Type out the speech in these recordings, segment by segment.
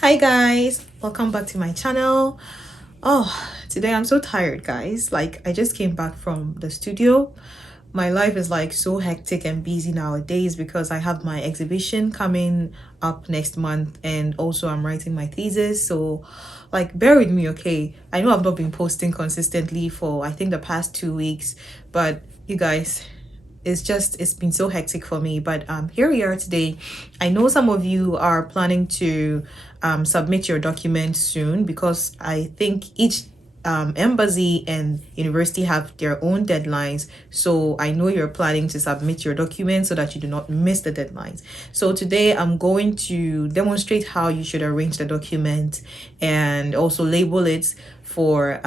Hi guys, welcome back to my channel. Today I'm so tired, guys. Like, I just came back from the studio. My life is like so hectic and busy nowadays because I have my exhibition coming up next month, and also I'm writing my thesis. So like, bear with me, okay? I know I've not been posting consistently for I think the past 2 weeks, but you guys, it's been so hectic for me. But here we are today. I know some of you are planning to submit your documents soon, because I think each embassy and university have their own deadlines. So I know you're planning to submit your documents so that you do not miss the deadlines. So today I'm going to demonstrate how you should arrange the document and also label it for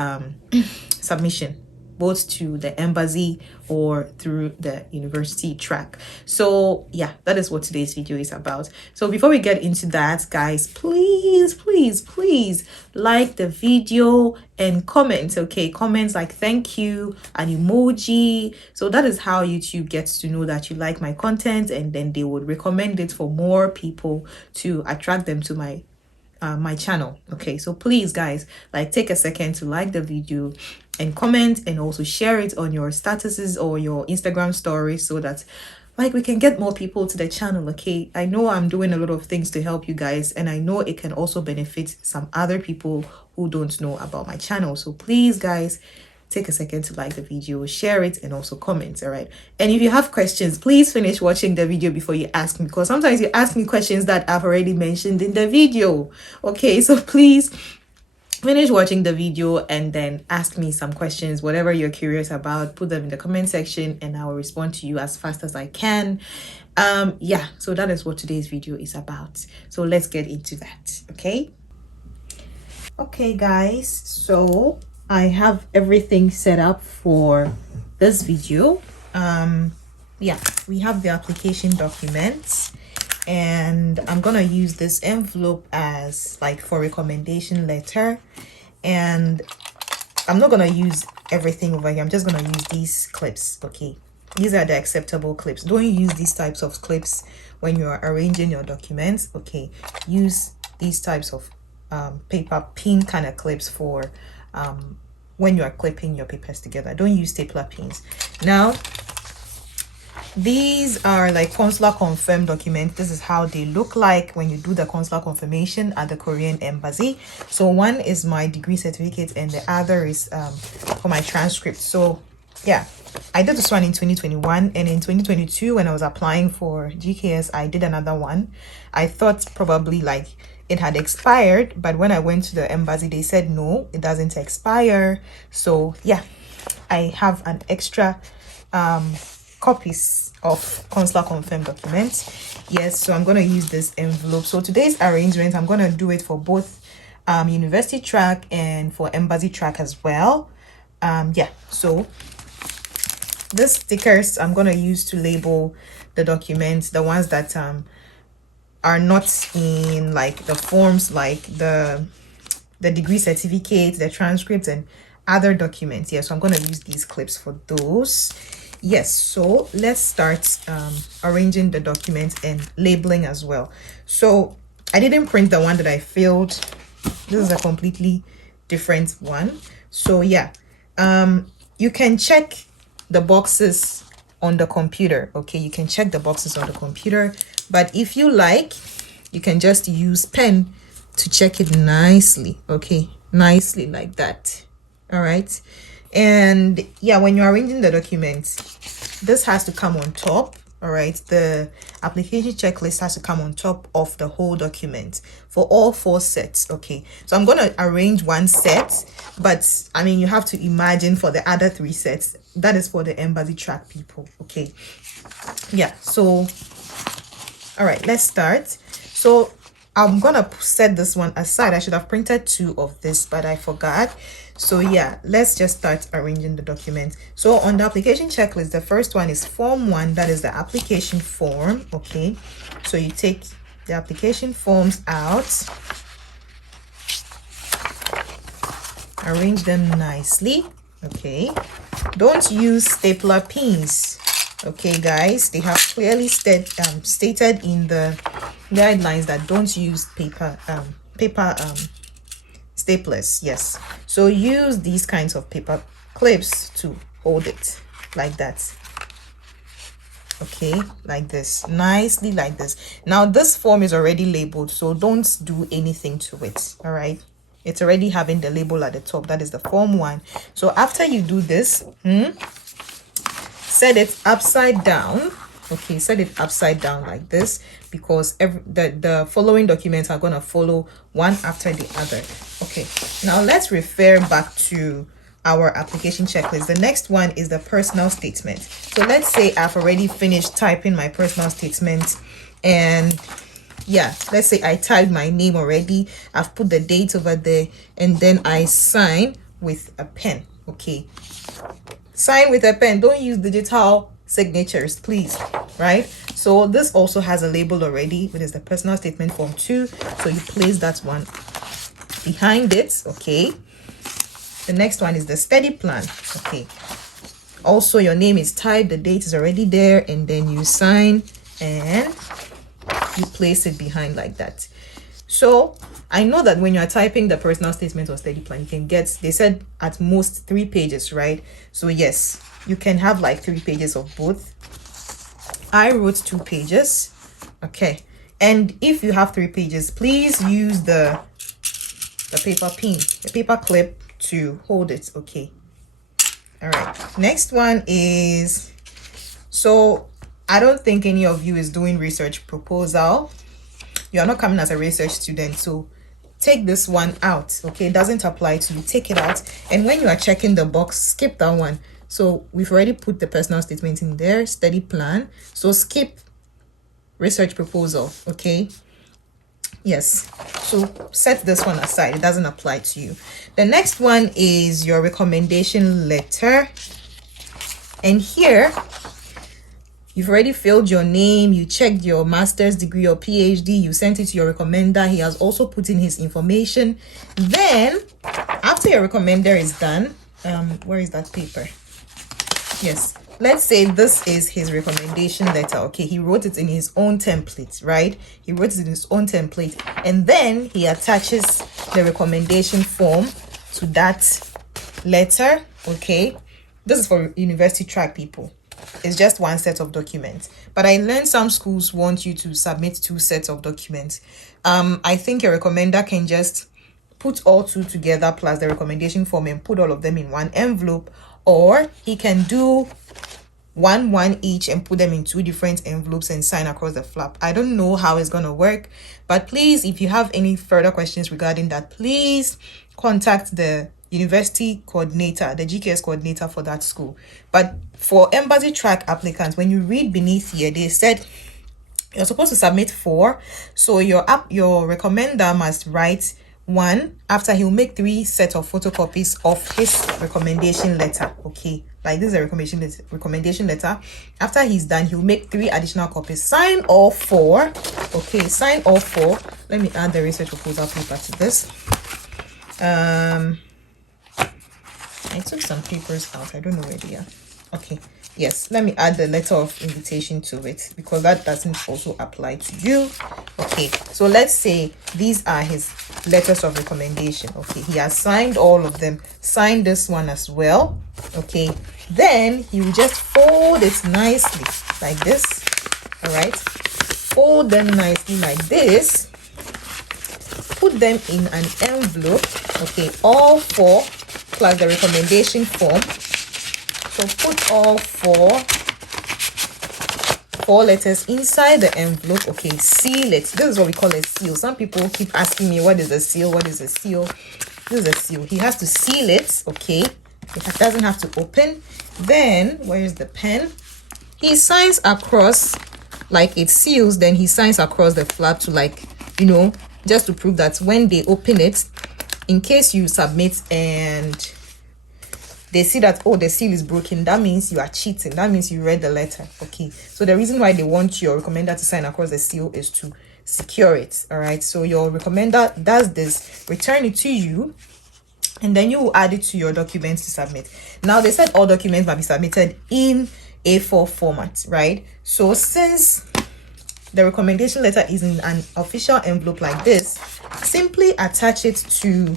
submission, both to the embassy or through the university track. So yeah, that is what today's video is about. So before we get into that, guys, please like the video and comment. Okay, comments like thank you, an emoji. So that is how YouTube gets to know that you like my content, and then they would recommend it for more people to attract them to my channel. Okay, so please guys, like, take a second to like the video and comment, and also share it on your statuses or your Instagram stories, so that like we can get more people to the channel. Okay, I know I'm doing a lot of things to help you guys, and I know it can also benefit some other people who don't know about my channel. So please guys, take a second to like the video, share it, and also comment. All right, and if you have questions, please finish watching the video before you ask me, because sometimes you ask me questions that I've already mentioned in the video. Okay, so please finish watching the video and then ask me some questions, whatever you're curious about. Put them in the comment section and I will respond to you as fast as I can. Yeah, so that is what today's video is about. So let's get into that. Okay guys, so I have everything set up for this video. Yeah, we have the application documents, and I'm gonna use this envelope as like for recommendation letter, and I'm not gonna use everything over here. I'm just gonna use these clips. Okay, these are the acceptable clips. Don't use these types of clips when you are arranging your documents. Okay, use these types of paper pin kind of clips for when you are clipping your papers together. Don't use stapler pins. Now these are like consular confirmed documents. This is how they look like when you do the consular confirmation at the Korean embassy. So one is my degree certificate and the other is for my transcript. So yeah, I did this one in 2021, and in 2022 when I was applying for GKS, I did another one. I thought probably like it had expired, but when I went to the embassy, they said no, it doesn't expire. So yeah, I have an extra copies of consular confirmed documents. Yes, so I'm going to use this envelope. So today's arrangement, I'm going to do it for both university track and for embassy track as well. Yeah, so these stickers I'm going to use to label the documents, the ones that are not in like the forms, like the degree certificate, the transcripts, and other documents. Yeah, so I'm going to use these clips for those. Yes, so let's start arranging the documents and labeling as well. So I didn't print the one that I filled. This is a completely different one. So yeah, you can check the boxes on the computer. Okay, you can check the boxes on the computer, but if you like, you can just use pen to check it nicely. Okay, nicely like that. All right, and yeah, when you're arranging the documents, this has to come on top. All right, the application checklist has to come on top of the whole document for all 4 sets. Okay, so I'm going to arrange one set, but I mean, you have to imagine for the other 3 sets, that is for the embassy track people. Okay, yeah, so all right, let's start. So I'm gonna set this one aside. I should have printed 2 of this, but I forgot. So yeah, let's just start arranging the document. So on the application checklist, the first one is form 1, that is the application form. Okay, so you take the application forms out, arrange them nicely. Okay, don't use stapler pins. Okay guys, they have clearly stated in the guidelines that don't use paper paper staplers. Yes, so use these kinds of paper clips to hold it like that. Okay, like this, nicely like this. Now this form is already labeled, so don't do anything to it. All right, it's already having the label at the top. That is the form 1. So after you do this, set it upside down. Okay, set it upside down like this, because the following documents are going to follow one after the other. Okay, now let's refer back to our application checklist. The next one is the personal statement. So let's say I've already finished typing my personal statement, and yeah, let's say I typed my name already, I've put the date over there, and then I sign with a pen. Okay, sign with a pen, don't use digital signatures, please. Right, so this also has a label already, which is the personal statement form 2, so you place that one behind it. Okay, the next one is the study plan. Okay, also your name is typed, the date is already there, and then you sign and you place it behind like that. So I know that when you're typing the personal statement or study plan, you can get, they said at most 3 pages, right? So yes, you can have like 3 pages of both. I wrote 2 pages. Okay, and if you have 3 pages, please use the paper pin, the paper clip to hold it. Okay, all right, next one is, so I don't think any of you is doing research proposal. You are not coming as a research student, so take this one out. Okay, it doesn't apply to you. Take it out, and when you are checking the box, skip that one. So we've already put the personal statement in there, study plan, so skip research proposal. Okay, yes, so set this one aside, it doesn't apply to you. The next one is your recommendation letter, and here you've already filled your name, you checked your master's degree or PhD, you sent it to your recommender, he has also put in his information. Then after your recommender is done, where is that paper? Yes, let's say this is his recommendation letter. Okay, he wrote it in his own template, right? He wrote it in his own template, and then he attaches the recommendation form to that letter. Okay, this is for university track people. It's just 1 set of documents, but I learned some schools want you to submit 2 sets of documents. I think your recommender can just put all 2 together plus the recommendation form and put all of them in 1 envelope, or he can do 1 each and put them in 2 different envelopes and sign across the flap. I don't know how it's going to work, but please, if you have any further questions regarding that, please contact the university coordinator, the GKS coordinator for that school. But for embassy track applicants, when you read beneath here, they said you're supposed to submit 4, so your recommender must write 1. After, he'll make 3 sets of photocopies of his recommendation letter. Okay, like this is a recommendation letter. After he's done, he'll make 3 additional copies, sign all 4. Okay, sign all 4. Let me add the research proposal paper to this. I took some papers out, I don't know where they are. Okay, yes, let me add the letter of invitation to it, because that doesn't also apply to you. Okay, so let's say these are his letters of recommendation. Okay, he has signed all of them. Sign this one as well. Okay, then he will just fold it nicely like this. All right, fold them nicely like this, put them in an envelope. Okay, all 4 plus the recommendation form. So put all 4 letters inside the envelope. Okay, seal it. This is what we call a seal. Some people keep asking me, what is a seal? What is a seal? This is a seal. He has to seal it. Okay, it doesn't have to open. Then where is the pen? He signs across, like it seals, then he signs across the flap to, like, you know, just to prove that when they open it, in case you submit and they see that, oh, the seal is broken, that means you are cheating, that means you read the letter. Okay, so the reason why they want your recommender to sign across the seal is to secure it. All right, so your recommender does this, return it to you, and then you will add it to your documents to submit. Now they said all documents must be submitted in A4 format, right? So since the recommendation letter is in an official envelope like this, simply attach it to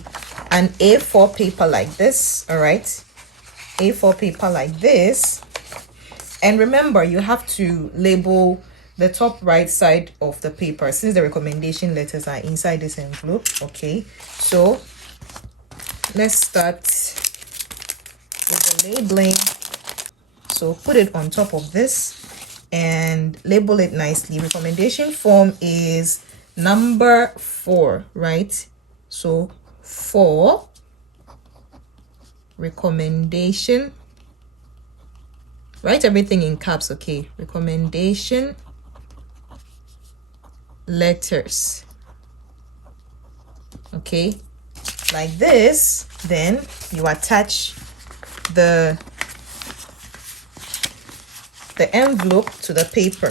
an A4 paper like this. All right, A4 paper like this. And remember, you have to label the top right side of the paper since the recommendation letters are inside this envelope. Okay, so let's start with the labeling. So put it on top of this and label it nicely. Recommendation form is number 4, right? So 4, recommendation. Write everything in caps, okay? Recommendation letters. Okay, like this. Then you attach the envelope to the paper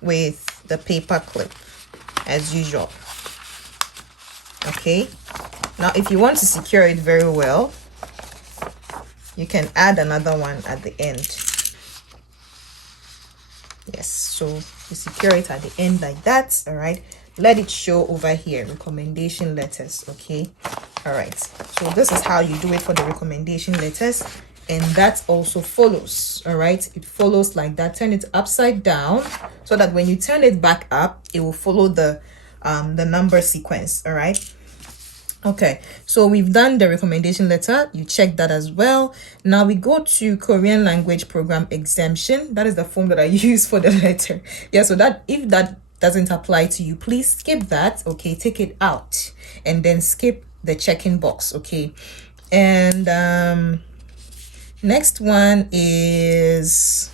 with the paper clip as usual. Okay, now if you want to secure it very well, you can add another one at the end. Yes, so you secure it at the end like that. All right, let it show over here, recommendation letters. Okay, all right, so this is how you do it for the recommendation letters, and that also follows. All right, it follows like that. Turn it upside down so that when you turn it back up, it will follow the number sequence. All right. Okay, so we've done the recommendation letter. You check that as well. Now we go to Korean language program exemption. That is the form that I use for the letter. Yeah, so that if that doesn't apply to you, please skip that. Okay, take it out and then skip the check-in box. Okay, and next one is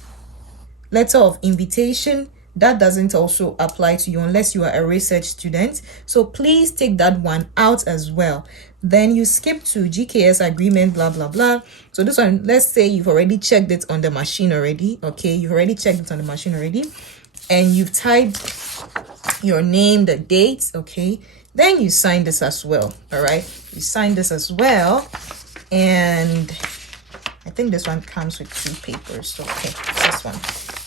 letter of invitation. That doesn't also apply to you unless you are a research student, so please take that one out as well. Then you skip to GKS agreement, blah blah blah. So this one, let's say you've already checked it on the machine already. Okay, you've already checked it on the machine already, and you've typed your name, the date. Okay, then you sign this as well. All right, you sign this as well, and I think this one comes with 2 papers. Okay, this one,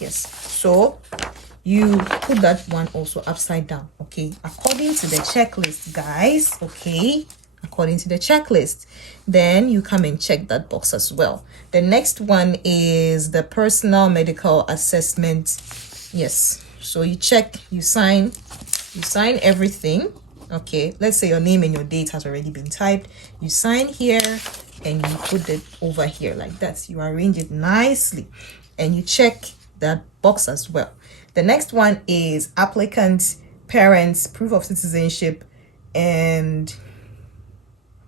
yes. So you put that one also upside down. Okay, according to the checklist, guys. Okay, according to the checklist. Then you come and check that box as well. The next one is the personal medical assessment. Yes, so you check, you sign everything. Okay, let's say your name and your date has already been typed. You sign here and you put it over here like that. You arrange it nicely and you check that box as well. The next one is applicant, parents, proof of citizenship, and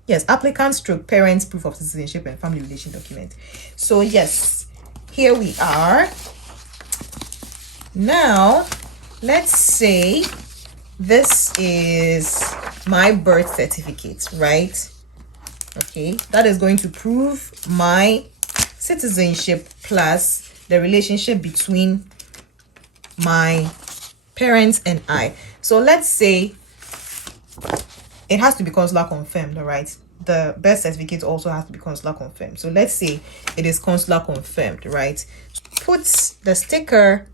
yes, applicant stroke parents, proof of citizenship, and family relation document. So yes, here we are. Now let's say this is my birth certificate, right? Okay, that is going to prove my citizenship plus the relationship between my parents and I. So let's say it has to be consular confirmed. All right, the birth certificate also has to be consular confirmed. So let's say it is consular confirmed, right? Put the sticker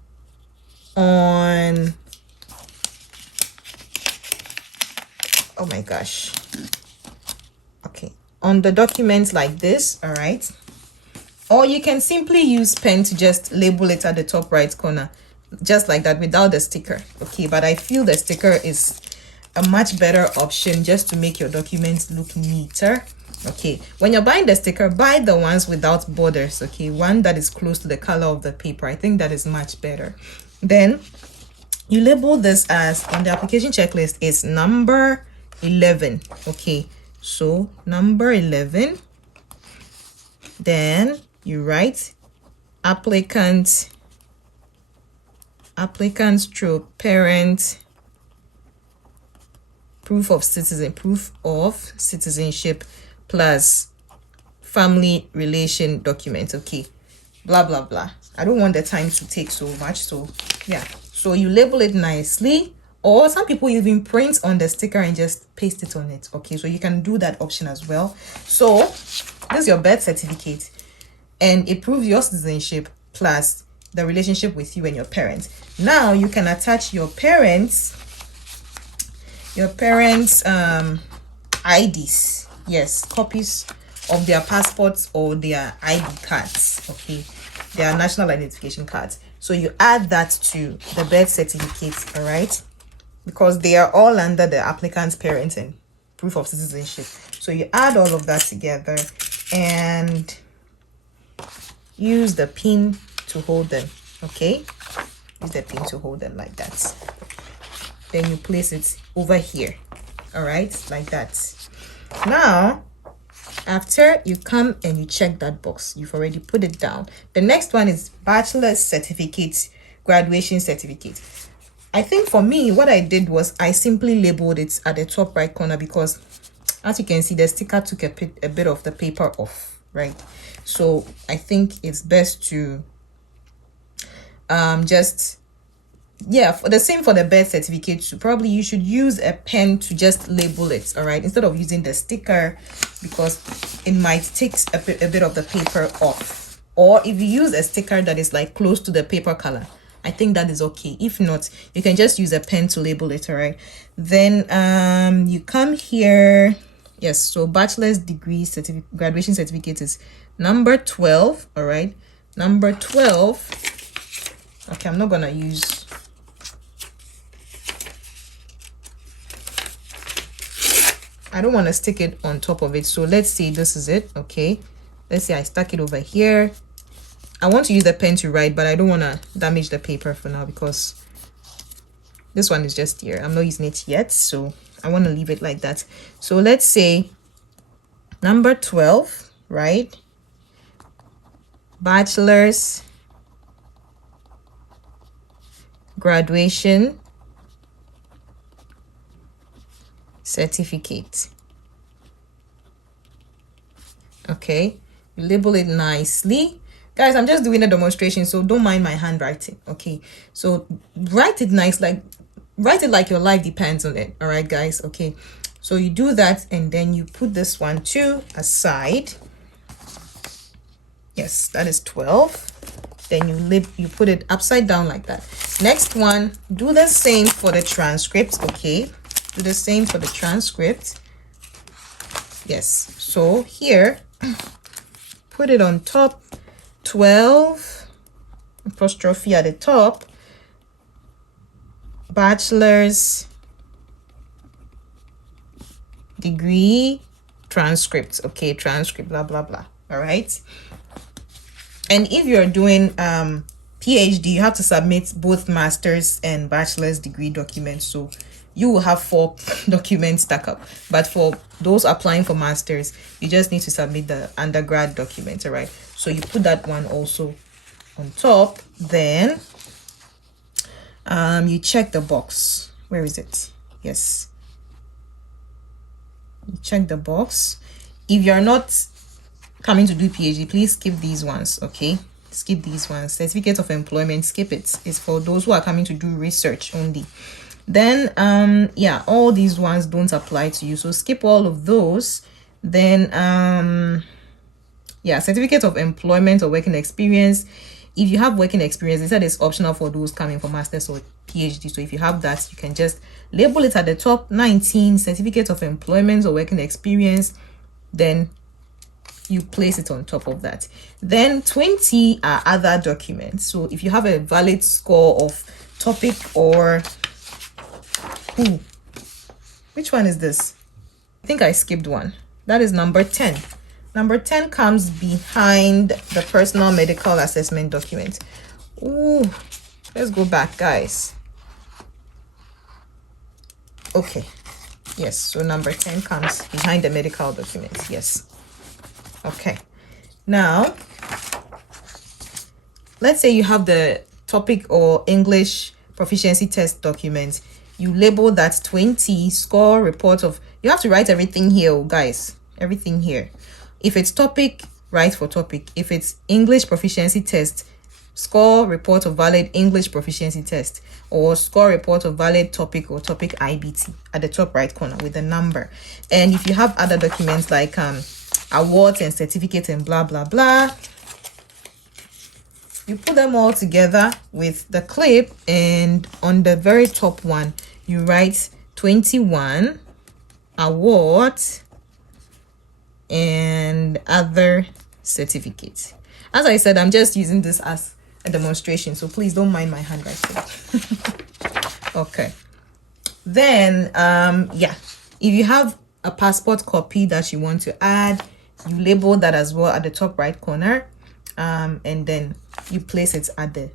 on, oh my gosh, okay, on the document like this. All right, or you can simply use pen to just label it at the top right corner, just like that, without the sticker. Okay, but I feel the sticker is a much better option just to make your documents look neater. Okay, when you're buying the sticker, buy the ones without borders. Okay, one that is close to the color of the paper. I think that is much better. Then you label this as, on the application checklist, is number 11. Okay, so number 11. Then you write applicant stroke parent, proof of citizenship plus family relation document. Okay, blah blah blah. I don't want the time to take so much, so yeah, so you label it nicely, or some people even print on the sticker and just paste it on it. Okay, so you can do that option as well. So this is your birth certificate and it proves your citizenship plus the relationship with you and your parents. Now you can attach your parents IDs. Yes, copies of their passports or their ID cards, okay, their national identification cards. So you add that to the birth certificate, all right, because they are all under the applicant's parents and proof of citizenship. So you add all of that together and use the pin to hold them, okay? Use the pin to hold them like that. Then you place it over here, all right, like that. Now, after you come and you check that box, you've already put it down. The next one is bachelor's certificate, graduation certificate. I think for me, what I did was I simply labeled it at the top right corner because, as you can see, the sticker took a bit of the paper off, right? So I think it's best to just, yeah, for the same for the birth certificate too. Probably you should use a pen to just label it, all right, instead of using the sticker, because it might take a bit of the paper off. Or if you use a sticker that is like close to the paper color, I think that is okay. If not, you can just use a pen to label it, all right? Then you come here. Yes, so bachelor's degree certificate, graduation certificate is number 12, all right? Number 12. Okay, I'm not gonna use, I don't want to stick it on top of it. So let's say this is it, okay? Let's say I stuck it over here. I want to use the pen to write, but I don't want to damage the paper for now because this one is just here. I'm not using it yet, so I want to leave it like that. So let's say number 12, right? Bachelor's graduation certificate. Okay, you label it nicely. Guys, I'm just doing a demonstration, so don't mind my handwriting, okay? So write it nice, like write it like your life depends on it, all right, guys? Okay, so you do that, and then you put this one too aside. Yes, that is 12. Then you put it upside down like that. Next one, do the same for the transcript, okay? Do the same for the transcript. Yes, so here, put it on top, 12, apostrophe at the top, bachelor's degree transcript, okay, transcript, blah, blah, blah, all right? And if you're doing PhD, you have to submit both master's and bachelor's degree documents, so you will have 4 documents stacked up. But for those applying for masters, you just need to submit the undergrad document, all right? So you put that one also on top. Then you check the box. Where is it? Yes, you check the box. If you're not coming to do PhD, please skip these ones, okay? Skip these ones. Certificate of employment, skip it. It's for those who are coming to do research only. Then yeah, all these ones don't apply to you, so skip all of those. Then yeah, certificate of employment or working experience. If you have working experience, they said it's optional for those coming for masters or PhD. So if you have that, you can just label it at the top. 19, certificate of employment or working experience. Then you place it on top of that. Then 20 are other documents. So if you have a valid score of topic or which one is this? I think I skipped one. That is number 10. Number 10 comes behind the personal medical assessment document. Ooh, let's go back, guys. Okay, yes, so number 10 comes behind the medical documents. Yes. Okay, now let's say you have the topic or English proficiency test document. You label that 20 score report of, you have to write everything here, guys, everything here. If it's topic, write for topic. If it's English proficiency test, score report of valid English proficiency test, or score report of valid topic or topic IBT at the top right corner with a number. And if you have other documents like awards and certificates and blah blah blah, you put them all together with the clip, and on the very top one you write 21 award and other certificates. As I said, I'm just using this as a demonstration, so please don't mind my handwriting. Okay, then yeah, if you have a passport copy that you want to add, you label that as well at the top right corner, and then you place it at the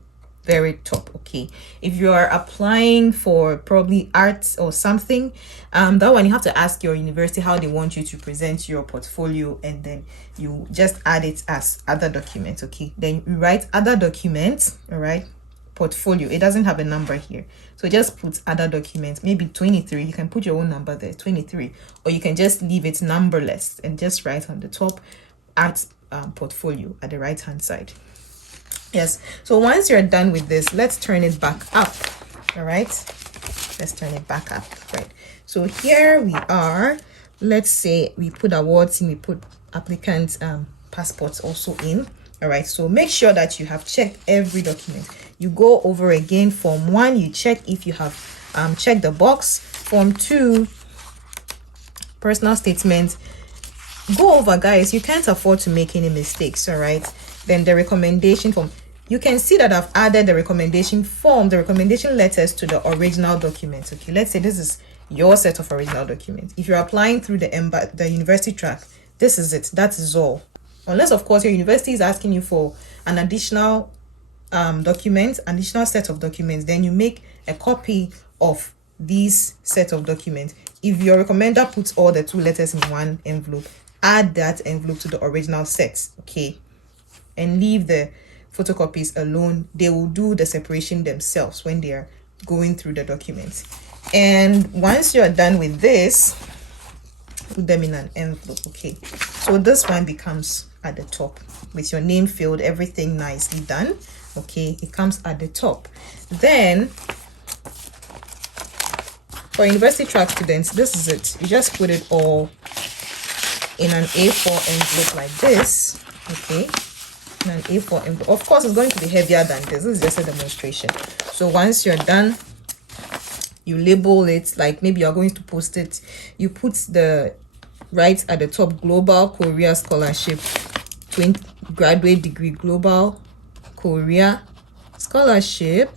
very top. Okay, if you are applying for probably arts or something, that one you have to ask your university how they want you to present your portfolio, and then you just add it as other documents. Okay, then you write other documents. All right, portfolio, it doesn't have a number here, so just put other documents, maybe 23. You can put your own number there, 23, or you can just leave it numberless and just write on the top art portfolio at the right hand side. Yes, so once you're done with this, let's turn it back up. All right, let's turn it back up. Right, so here we are. Let's say we put awards in, we put applicants passports also in. All right, so make sure that you have checked every document. You go over again. Form 1, you check if you have checked the box. Form 2, personal statement. Go over, guys. You can't afford to make any mistakes. All right, then the recommendation form. You can see that I've added the recommendation form, the recommendation letters to the original document. Okay, let's say this is your set of original documents. If you're applying through the university track, this is it. That is all. Unless, of course, your university is asking you for an additional document, additional set of documents, then you make a copy of these set of documents. If your recommender puts all the 2 letters in one envelope, add that envelope to the original sets. Okay, and leave the photocopies alone. They will do the separation themselves when they are going through the documents. And once you're done with this, put them in an envelope. Okay, so this one becomes at the top with your name filled, everything nicely done. Okay, it comes at the top. Then for university track students, this is it. You just put it all in an A4 envelope like this. Okay, an A4 envelope. Of course, it's going to be heavier than this. This is just a demonstration. So once you're done, you label it, like maybe you're going to post it. You put the right at the top, Global Korea Scholarship, graduate degree, Global Korea Scholarship,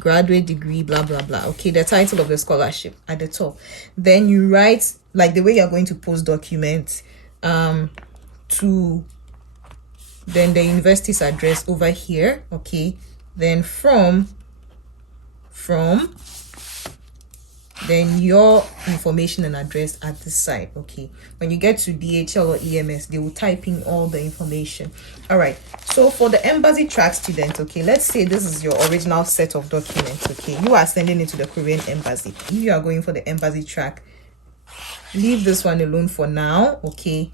graduate degree, blah blah blah. Okay, the title of the scholarship at the top. Then you write like the way you're going to post documents to then the university's address over here. Okay, then from then your information and address at this side. Okay, when you get to DHL or EMS, they will type in all the information. All right, so for the embassy track student, okay, let's say this is your original set of documents. Okay, you are sending it to the Korean embassy. If you are going for the embassy track, leave this one alone for now. Okay,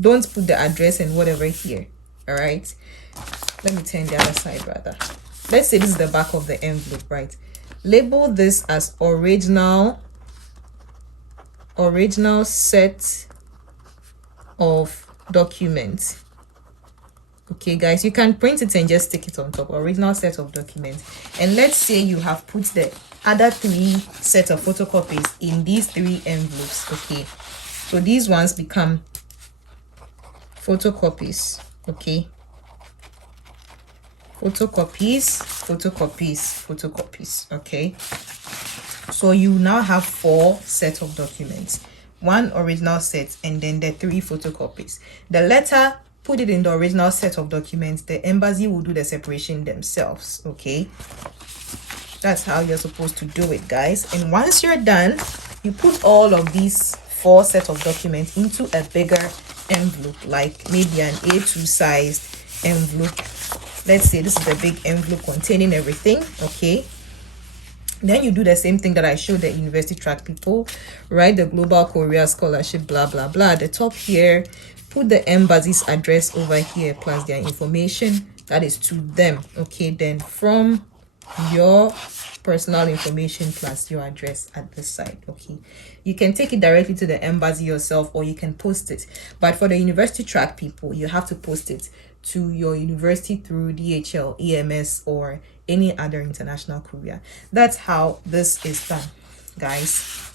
don't put the address and whatever here. All right, let me turn the other side rather. Let's say this is the back of the envelope, right? Label this as original set of documents. Okay, guys, you can print it and just stick it on top. Original set of documents. And let's say you have put the other 3 sets of photocopies in these 3 envelopes. Okay, so these ones become photocopies. Okay, photocopies. Okay, so you now have 4 sets of documents, 1 original set and then the 3 photocopies. The letter, put it in the original set of documents. The embassy will do the separation themselves. Okay, that's how you're supposed to do it, guys. And once you're done, you put all of these 4 sets of documents into a bigger envelope, like maybe an A2 sized envelope. Let's say this is a big envelope containing everything. Okay, then you do the same thing that I showed the university track people. Write the Global Korea Scholarship, blah blah blah, at the top here. Put the embassy's address over here plus their information that is to them. Okay, then from your personal information plus your address at this side. Okay, you can take it directly to the embassy yourself, or you can post it, but for the university track people, you have to post it to your university through DHL, EMS, or any other international courier. That's how this is done, guys.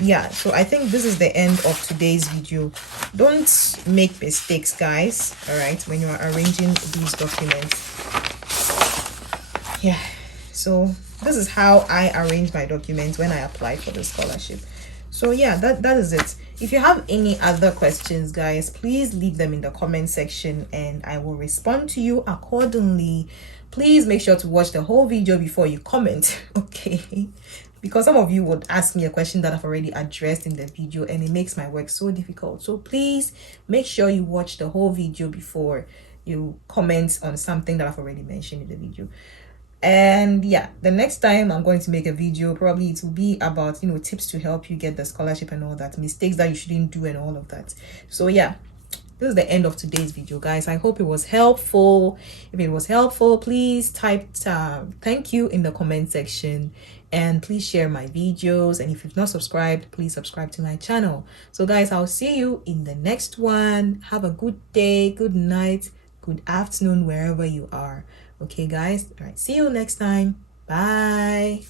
Yeah, so I think this is the end of today's video. Don't make mistakes, guys, all right, when you are arranging these documents. Yeah, so this is how I arrange my documents when I apply for the scholarship. So yeah, that is it. If you have any other questions, guys, please leave them in the comment section and I will respond to you accordingly. Please make sure to watch the whole video before you comment, okay? Because some of you would ask me a question that I've already addressed in the video and it makes my work so difficult. So please make sure you watch the whole video before you comment on something that I've already mentioned in the video. And yeah, the next time I'm going to make a video, probably it will be about, you know, tips to help you get the scholarship and all that, mistakes that you shouldn't do and all of that. So yeah, this is the end of today's video, guys. I hope it was helpful. If it was helpful, please type thank you in the comment section, and please share my videos. And if you've not subscribed, please subscribe to my channel. So guys, I'll see you in the next one. Have a good day, good night, good afternoon, wherever you are. Okay, guys. All right. See you next time. Bye.